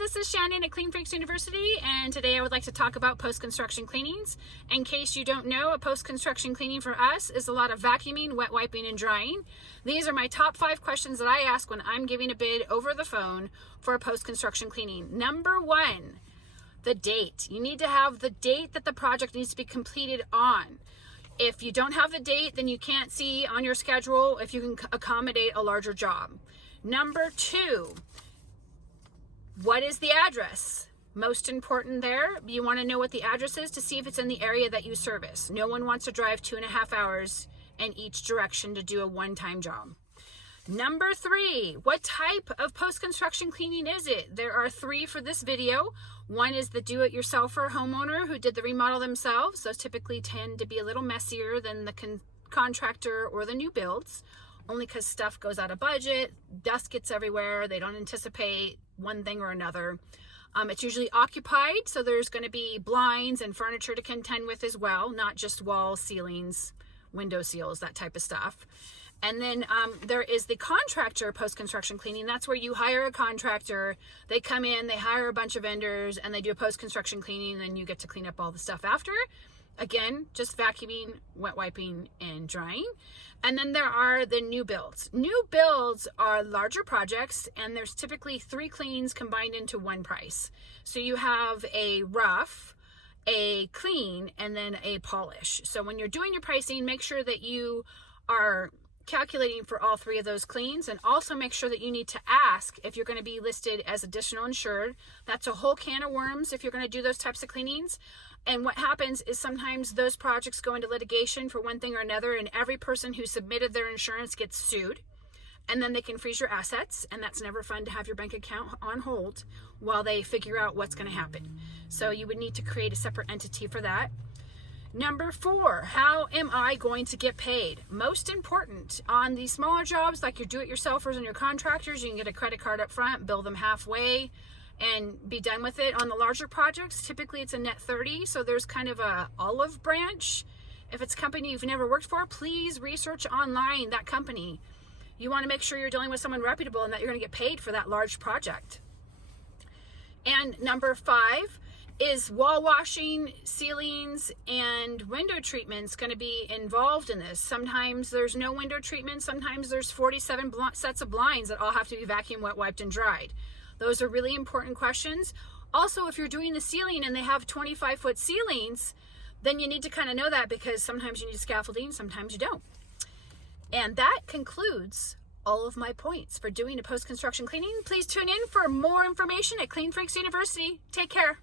this is Shannon at Clean Freaks University, and today I would like to talk about post-construction cleanings. In case you don't know, a post-construction cleaning for us is a lot of vacuuming, wet wiping, and drying. These are my top 5 questions that I ask when I'm giving a bid over the phone for a post-construction cleaning. Number 1, the date. You need to have the date that the project needs to be completed on. If you don't have the date, then you can't see on your schedule if you can accommodate a larger job. Number 2, what is the address? Most important there, you want to know what the address is to see if it's in the area that you service. No one wants to drive 2.5 hours in each direction to do a one-time job. Number 3, what type of post-construction cleaning is it? There are 3 for this video. One is the do-it-yourselfer homeowner who did the remodel themselves. Those typically tend to be a little messier than the contractor or the new builds, only because stuff goes out of budget, dust gets everywhere, they don't anticipate one thing or another. It's usually occupied, so there's going to be blinds and furniture to contend with as well, not just walls, ceilings, window seals, that type of stuff. And then there is the contractor post-construction cleaning. That's where you hire a contractor, they come in, they hire a bunch of vendors, and they do a post-construction cleaning, and then you get to clean up all the stuff after. Again, just vacuuming, wet wiping, and drying. And then there are the new builds. New builds are larger projects, and there's typically 3 cleans combined into one price. So you have a rough, a clean, and then a polish. So when you're doing your pricing, make sure that you are calculating for all 3 of those cleans, and also make sure that you need to ask if you're going to be listed as additional insured. That's a whole can of worms if you're going to do those types of cleanings. And what happens is sometimes those projects go into litigation for one thing or another, and every person who submitted their insurance gets sued, and then they can freeze your assets, and that's never fun to have your bank account on hold while they figure out what's going to happen. So you would need to create a separate entity for that. Number 4, how am I going to get paid? Most important, on these smaller jobs like your do-it-yourselfers and your contractors, you can get a credit card up front, bill them halfway, and be done with it. On the larger projects, typically it's a net 30, so there's kind of a olive branch. If it's a company you've never worked for, please research online that company. You want to make sure you're dealing with someone reputable and that you're going to get paid for that large project. And number 5, is wall washing, ceilings, and window treatments going to be involved in this? Sometimes there's no window treatment. Sometimes there's 47 sets of blinds that all have to be vacuum, wet wiped, and dried. Those are really important questions. Also, if you're doing the ceiling and they have 25-foot ceilings, then you need to kind of know that, because sometimes you need scaffolding, sometimes you don't. And that concludes all of my points for doing a post-construction cleaning. Please tune in for more information at Clean Freaks University. Take care.